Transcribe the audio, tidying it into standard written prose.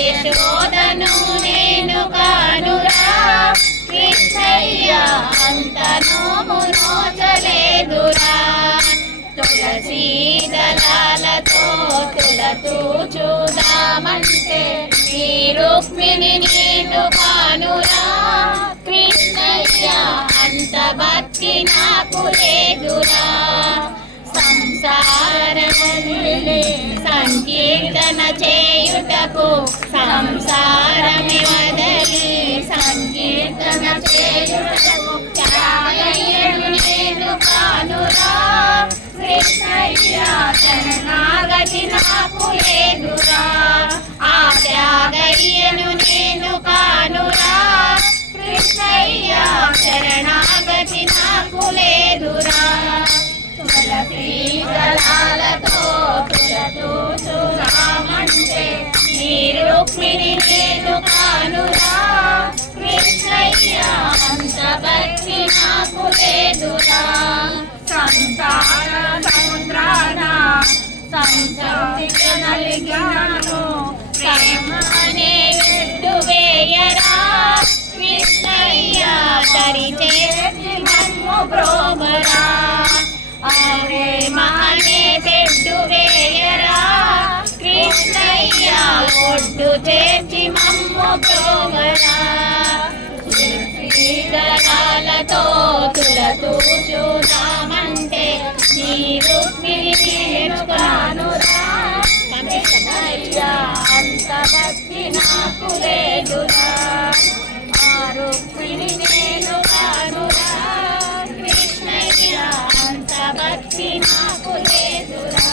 యశోదను నేను కానురా కృష్ణయ్య అంత నోము నోచలేదురా తులసీ దళాలతో తులతూ చూదామంటే నీ రుక్మిణి నేను కానురా కృష్ణయ్య అంత భక్తి నాకు లేదురా సంసారములే సంకీర్తన చేయుటకు సంసారమి వదలి సంకీర్తన చేయుటకు త్యాగయ్యను నేను కానురా కృష్ణయ్య శరణాగతి నాకు లేదురా ఆ త్యాగయ్యను నేను కానురా కృష్ణయ్య శరణాగతి నాకు లేదురా తులసీ దళాలతో తులతూ చూడామంటే నీ రుక్మిణి నేను కానురా కృష్ణయ్య అంత భక్తి నాకు లేదురా సంసార సముద్రాన సంతృప్తిగా నలిగినను ప్రేమ అనే ఎడ్డు వేయరా కృష్ణయ్య దరి చేసి మన్ము బ్రోమరా అరే మానే తెడ్డు వేయరా కృష్ణయ్య ఒడ్డు చేర్చి మమ్ము బ్రోమరా తులసీ దళాలతో తులతూ చూదామంటే నీ రుక్మిణి నేను కానురా కృష్ణయ్య అంత భక్తి నాకు లేదురా ఆ రుక్మిణి నేను కానురా కృష్ణయ్య అంత భక్తి నాకు లేదురా.